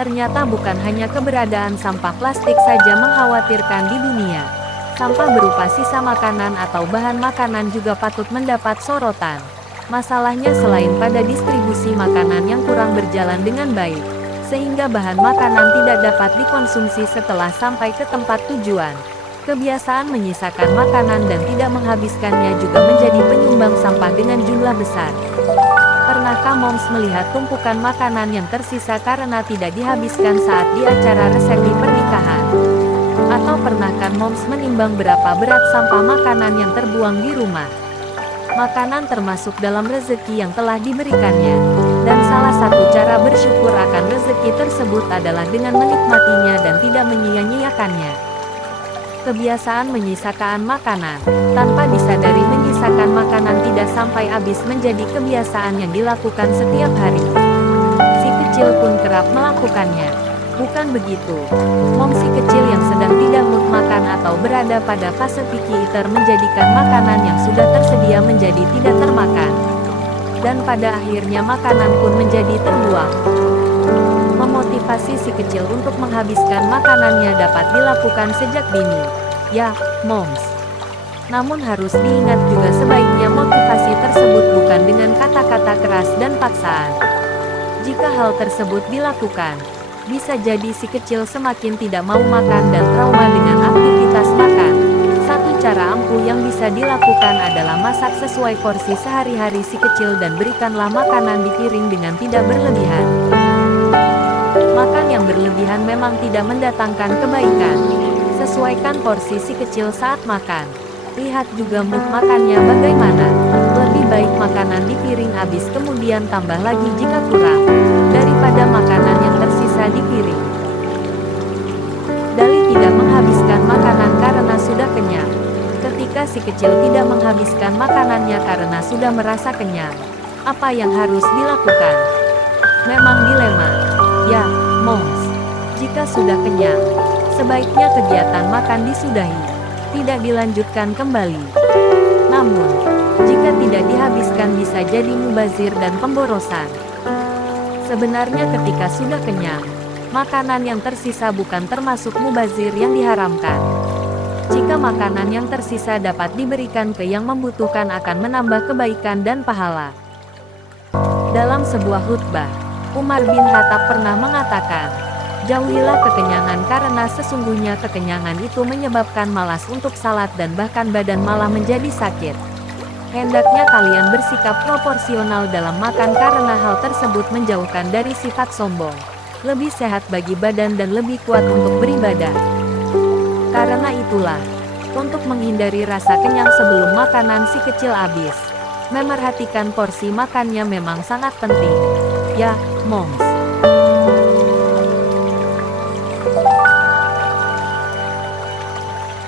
Ternyata bukan hanya keberadaan sampah plastik saja mengkhawatirkan di dunia. Sampah berupa sisa makanan atau bahan makanan juga patut mendapat sorotan. Masalahnya selain pada distribusi makanan yang kurang berjalan dengan baik, sehingga bahan makanan tidak dapat dikonsumsi setelah sampai ke tempat tujuan. Kebiasaan menyisakan makanan dan tidak menghabiskannya juga menjadi penyumbang sampah dengan jumlah besar. Pernahkah Moms melihat tumpukan makanan yang tersisa karena tidak dihabiskan saat di acara resepsi pernikahan? Atau pernahkah Moms menimbang berapa berat sampah makanan yang terbuang di rumah? Makanan termasuk dalam rezeki yang telah diberikannya, dan salah satu cara bersyukur akan rezeki tersebut adalah dengan menikmatinya dan tidak menyia-nyiakannya. Kebiasaan menyisakan makanan, tanpa disadari menyisakan makanan tidak sampai habis menjadi kebiasaan yang dilakukan setiap hari. Si kecil pun kerap melakukannya. Bukan begitu? Moms si kecil yang sedang tidak mood makan atau berada pada fase picky eater menjadikan makanan yang sudah tersedia menjadi tidak termakan. Dan pada akhirnya makanan pun menjadi terbuang. Memotivasi si kecil untuk menghabiskan makanannya dapat dilakukan sejak dini. Ya, Moms. Namun harus diingat juga sebaiknya motivasi tersebut bukan dengan kata-kata keras dan paksaan. Jika hal tersebut dilakukan, bisa jadi si kecil semakin tidak mau makan dan trauma dengan aktivitas makan. Satu cara ampuh yang bisa dilakukan adalah masak sesuai porsi sehari-hari si kecil dan berikanlah makanan di piring dengan tidak berlebihan. Makan yang berlebihan memang tidak mendatangkan kebaikan. Sesuaikan porsi si kecil saat makan. Lihat juga mood makannya bagaimana. Lebih baik makanan di piring habis kemudian tambah lagi jika kurang, daripada makanan yang tersisa di piring. Dali tidak menghabiskan makanan karena sudah kenyang. Ketika si kecil tidak menghabiskan makanannya karena sudah merasa kenyang, apa yang harus dilakukan? Memang dilema. Ya, Moms. Jika sudah kenyang, sebaiknya kegiatan makan disudahi, tidak dilanjutkan kembali. Namun, jika tidak dihabiskan bisa jadi mubazir dan pemborosan. Sebenarnya ketika sudah kenyang, makanan yang tersisa bukan termasuk mubazir yang diharamkan. Jika makanan yang tersisa dapat diberikan ke yang membutuhkan akan menambah kebaikan dan pahala. Dalam sebuah khutbah, Umar bin Khattab pernah mengatakan, jauhilah kekenyangan karena sesungguhnya kekenyangan itu menyebabkan malas untuk salat dan bahkan badan malah menjadi sakit. Hendaknya kalian bersikap proporsional dalam makan karena hal tersebut menjauhkan dari sifat sombong. Lebih sehat bagi badan dan lebih kuat untuk beribadah. Karena itulah, untuk menghindari rasa kenyang sebelum makanan si kecil habis, memerhatikan porsi makannya memang sangat penting. Ya, Moms.